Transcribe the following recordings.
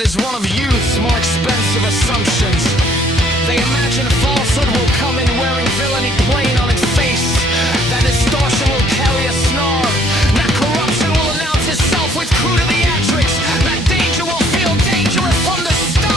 that is one of youth's more expensive assumptions. They imagine falsehood will come in wearing villainy plain on its face, that distortion will carry a snarl, that corruption will announce itself with crude theatrics, that danger will feel dangerous from the start.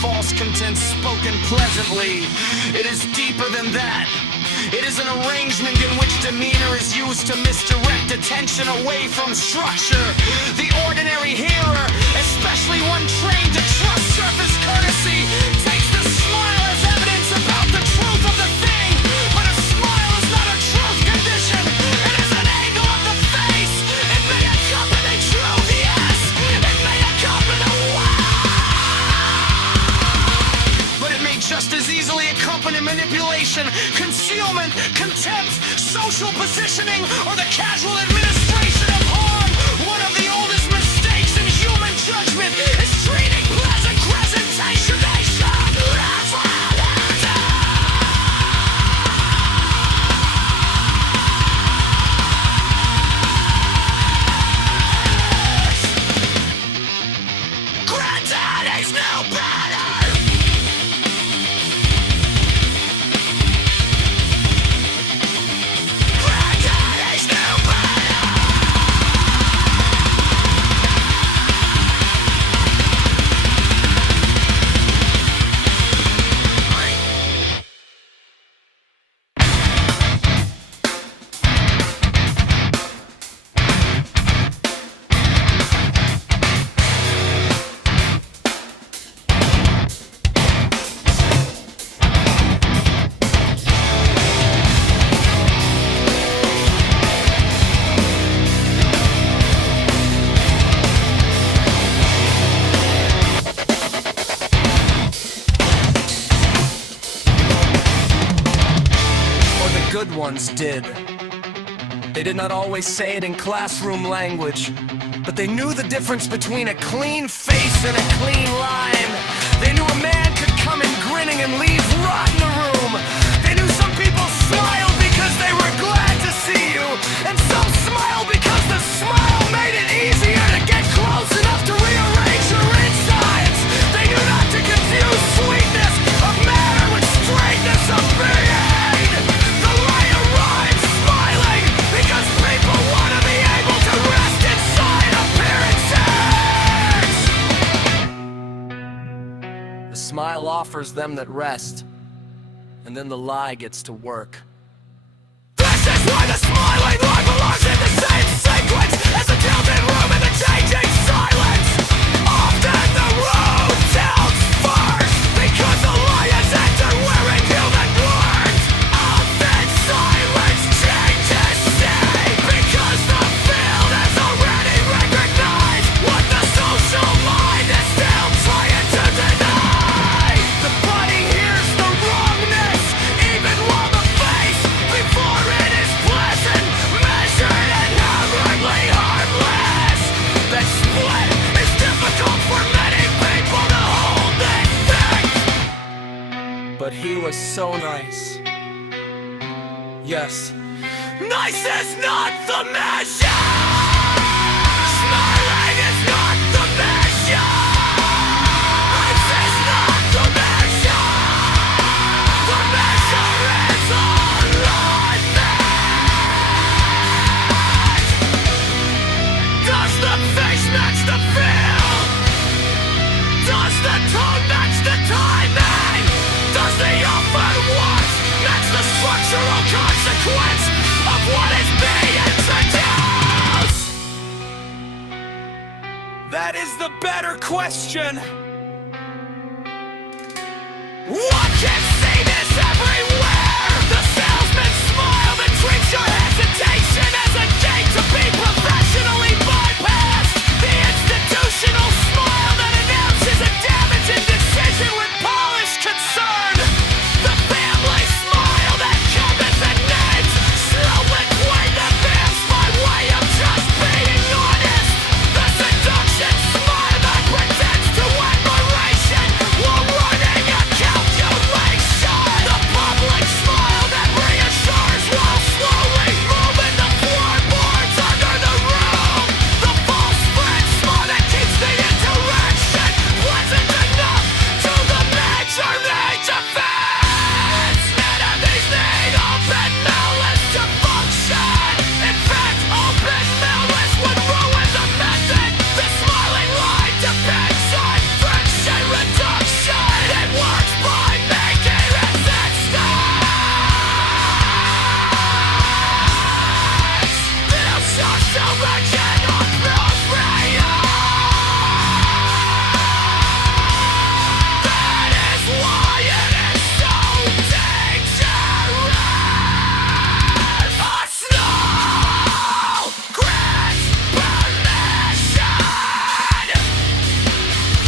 False content spoken pleasantly. It is deeper than that. It is an arrangement in which demeanor is used to misdirect attention away from structure. The ordinary hearer, especially one trained to trust surface courtesy, takes the smile as evidence about the truth of the thing. But a smile is not a truth condition. It is an angle of the face. It may accompany truth, yes. It may accompany just as easily accompany manipulation, concealment, contempt, social positioning, or the casual administration of harm. One of the oldest mistakes in human judgment is treating pleasant presentation as granted is no better. Good ones did. They did not always say it in classroom language, but they knew the difference between a clean face and a clean line. They knew a man could come in grinning and leave rot in the room. They knew some people smiled because they were glad to see you, and some smiled because the smile made it easier to get close enough to rearrange your insides. They knew not to confuse sweetness of manner with straightness of being. Smile offers them that rest. and then the lie gets to work. This is why the smiling line belongs in the same sequence as the tilted room and the changing silence. Often the road tells first, because the lions enter wearing human words. Often silence changes shape, because the field has already recognized what the social mind is still trying to deny. The body hears the wrongness, even while the face before it is pleasant, measured and outwardly harmless. That split is difficult for many people to hold it fixed. But he was so nice. Yes. Nice is not the measure. Smiling is not the measure. Nice is not the measure. The measure is alignment. Does the face match the feel? Does the tone match the timing? Does the offered want match the structural consequence of what is being introduced? That is the better question. One can see this everywhere. The salesman smile that treats your hesitation as a gate to be professionally bypassed. The institutional smile that announces a damaging decision with polished concern. The family smile that cometh and names slowly quite advanced by way of just being honest. The seduction smile that pretends to admiration while running a calculation. The public smile that reassures while slowly moving the floorboards under the room. The false friend smile that keeps the interaction pleasant enough to the measurement offense. Enemies need open malice to function. In fact, open malice would ruin the method. The smiling line depends on friction reduction. It works by making resistance. Little social action on appropriate. That is why it is so dangerous. A snow grants permission.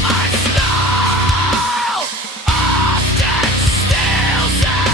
A snow often steals it.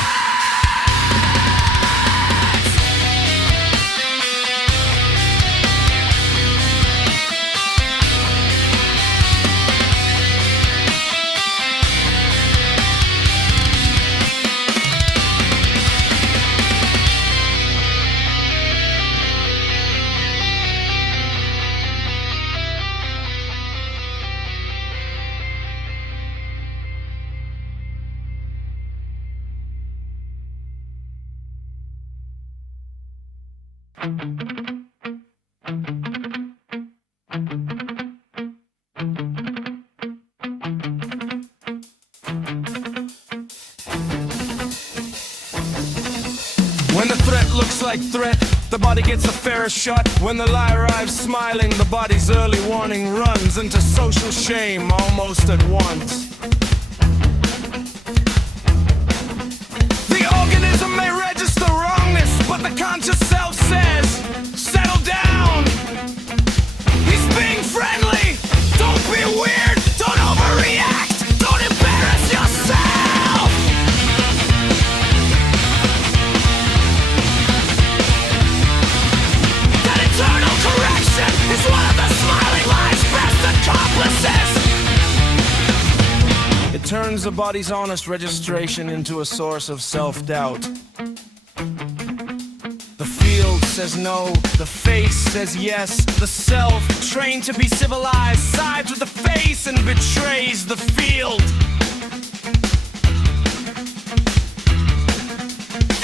When the threat looks like threat, the body gets a fairer shot. When the lie arrives smiling, the body's early warning runs into social shame almost at once. The organism may register wrongness, but the conscious self says, settle down. He's being friendly. Don't be weird. Don't overreact. Don't embarrass yourself. That internal correction is one of the smiling line's best accomplices. It turns the body's honest registration into a source of self-doubt. The field says no, the face says yes. The self, trained to be civilized, sides with the face and betrays the field.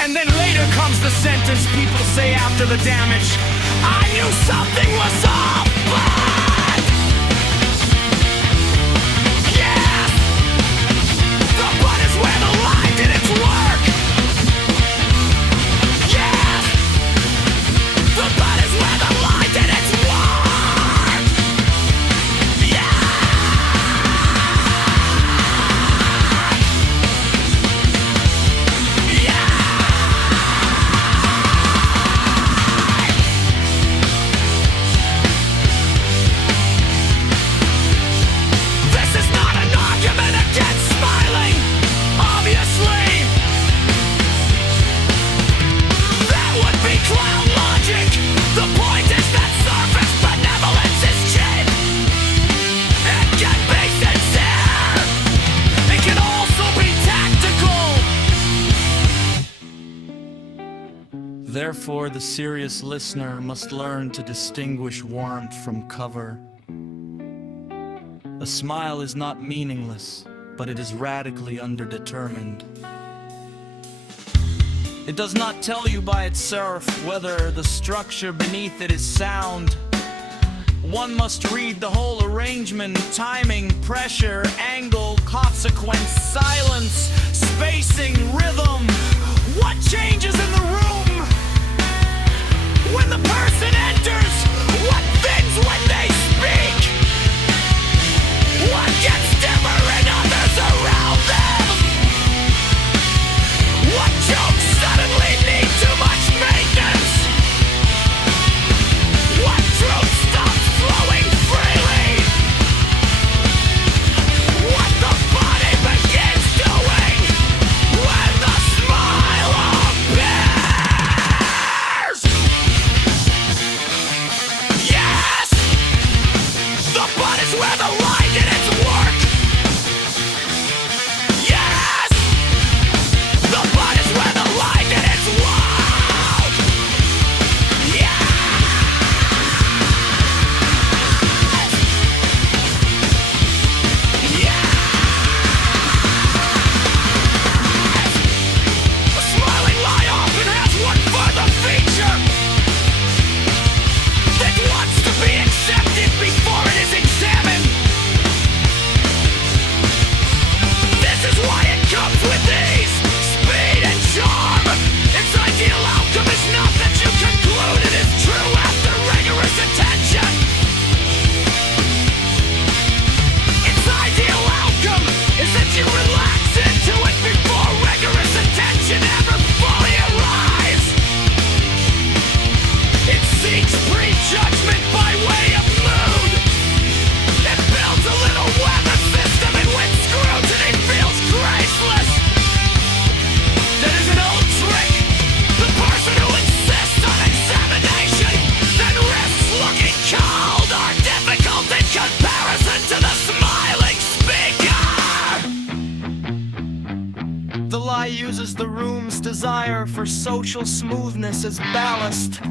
And then later comes the sentence people say after the damage. I knew something was off, but yeah, the butt is where the line did its work. Therefore, the serious listener must learn to distinguish warmth from cover. A smile is not meaningless, but it is radically underdetermined. It does not tell you by itself whether the structure beneath it is sound. One must read the whole arrangement, timing, pressure, angle, consequence, silence, spacing, rhythm. What changes in the room when the person enters? What thins when they speak? What gets dimmer in others around them? What jokes suddenly need too much maintenance? What truth stops flowing freely? What the body begins doing when the smile appears? Yes! The butt is where the line did its work. Yes! The butt is where the line did its work. Yes! Yes! A smiling lie often has one further feature that wants to be accepted before it is examined. This is why it comes with ease, speed, and charm. Its ideal outcome is not that you conclude it is true after rigorous attention. Its ideal outcome is that you relax into it before rigorous attention ever fully arrives. It seeks prejudgment by way of mood. It builds a little weather system in which scrutiny feels graceless. That is an old trick. The person who insists on examination then risks looking cold or difficult in comparison to the smiling speaker. The lie uses the room's desire for social smoothness as ballast.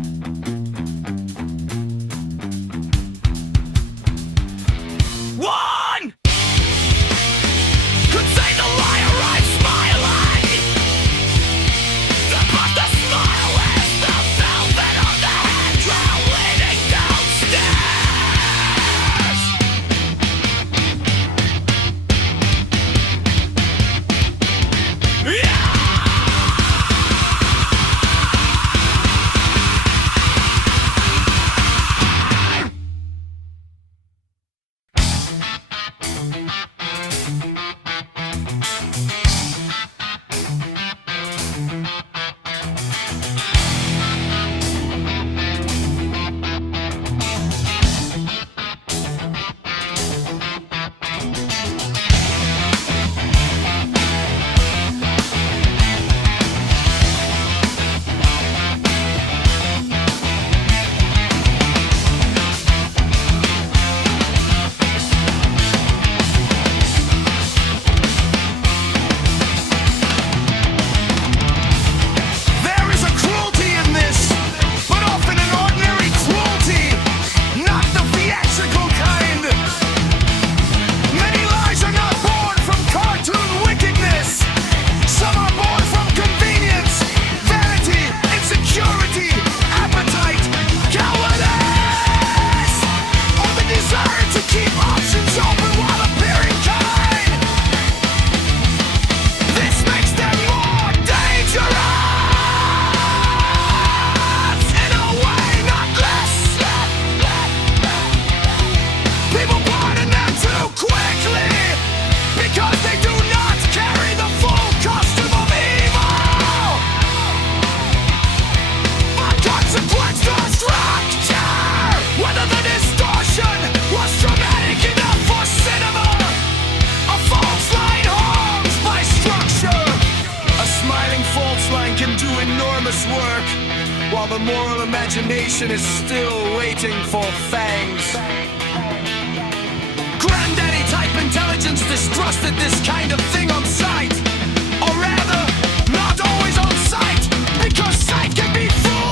One could say the lie arrives smiling, but the smile is the velvet on the handrail leading downstairs. Yeah! There is a cruelty in this, but often an ordinary cruelty, not the theatrical kind. Many lies are not born from cartoon wickedness. Some are born from convenience, vanity, insecurity, appetite, cowardice, or the desire to keep options open while appearing kind. This makes them more dangerous, in a way not less. People pardon them too quickly because they do not carry the full costume of evil. A consequence to a structure, whether the distortion was traumatic enough for cinema. A false line harms by structure. A smiling false line can do enormous work, while the moral imagination is still waiting for fangs. Granddaddy type intelligence distrusted this kind of thing on sight, or rather, not always on sight, because sight can be foolish.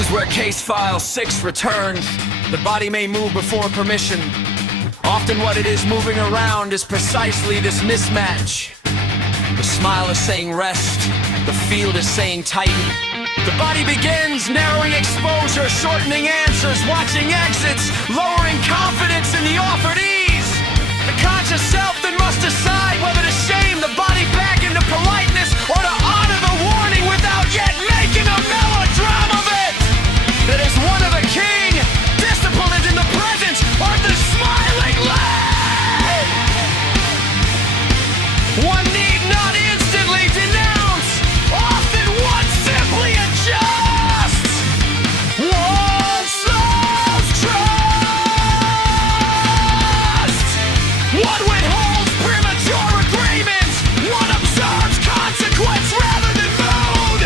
This is where case file 6 returns. The body may move before permission. Often what it is moving around is precisely this mismatch. The smile is saying rest, the field is saying tighten. The body begins, narrowing exposure, shortening answers, watching exits, lowering confidence in the offered ease. The conscious self then must decide whether to shame the body back into politeness or to honor the warning without yet making a melodrama of it. That is one of the king. Discipline is in the presence of the smiling leg. One need not instantly denounce. Often one simply adjusts. One slows trust. One withholds premature agreements. One observes consequence rather than mood.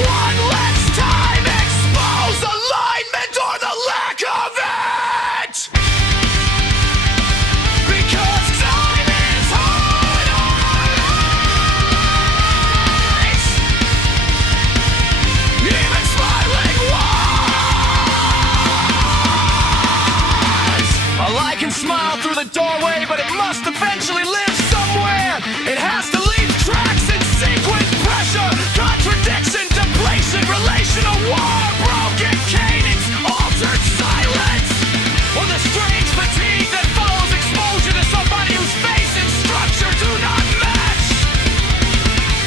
One lets time expose alignment or the lack of it. Because time is hard on eyes. Even smiling ones. A lie can smile through the doorway, but it must eventually live somewhere. It has to leave tracks in sequence, pressure, contradiction, depletion, relational war, broken cadence, altered silence, or the strange fatigue that follows exposure to somebody whose face and structure do not match.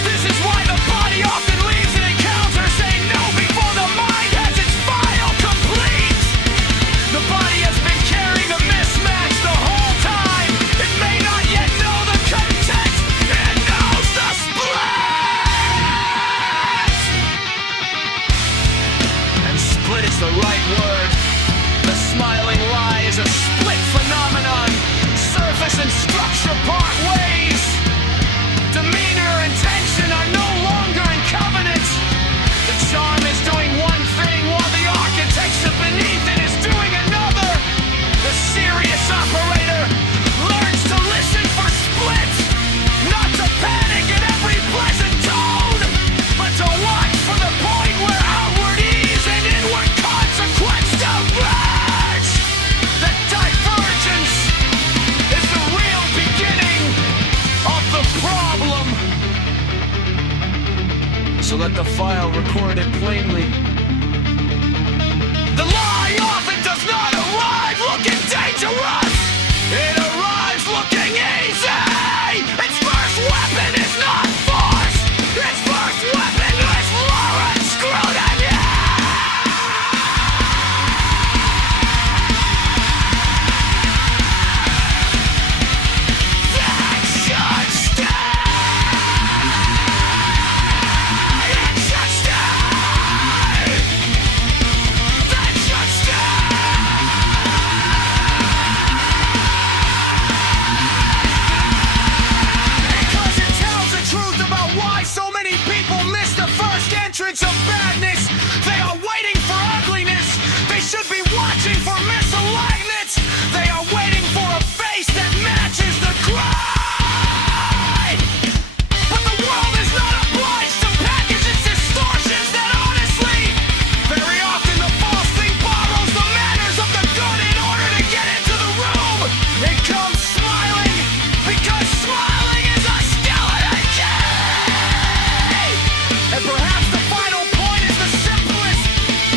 This is why the body often leaves an encounter saying no before the mind has its file complete. The body has been carrying a mismatch the whole time. It may not yet know the content. It knows the split. And split is the right word. The smiling lie is a split phenomenon. Surface and structure part ways. Demeanor and tension are no longer in covenant. The charm is doing one thing while the architecture beneath it is doing another. The serious operator learns to listen for splits, not to panic at every pleasant tone, but to watch for the point where outward ease and inward consequence diverge. The divergence is the real beginning of the problem. So let the file record it plainly. The lie often does not arrive looking dangerous. It arrives looking easy. Its first weapon is not force. Its first weapon is Lawrence scrutiny. That should stay. It should stay. That should stay. Because it tells the truth about why so many people miss the first entrance of badness. They are waiting for ugliness. They should be watching for misalignments. They are waiting for a face that matches the grind. But the world is not obliged to package its distortions that honestly. Very often the false thing borrows the manners of the good in order to get into the room. It comes smiling because smiling is a skeleton key. And perhaps the final point is the simplest.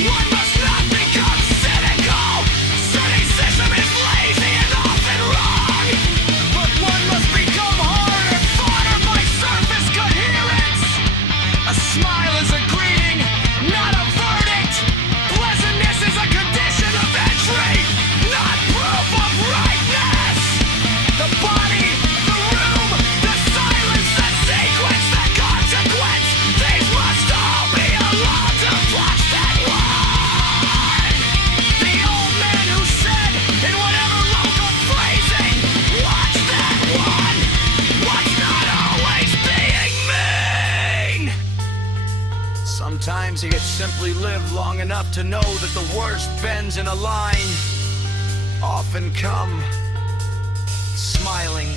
One must not become cynical. Cynicism is lazy and often wrong. But one must become hard and fodder by surface coherence. A smile is a greeting, not a verdict. Pleasantness is a condition of entry, not proof of rightness. The body, the room, the silence, the sequence, the consequence. These must all be allowed to watch that one. The old man who said, in whatever local phrasing, watch that one. What's not always being mean. Sometimes you simply live long enough to know that the worst bends in a line often come smiling.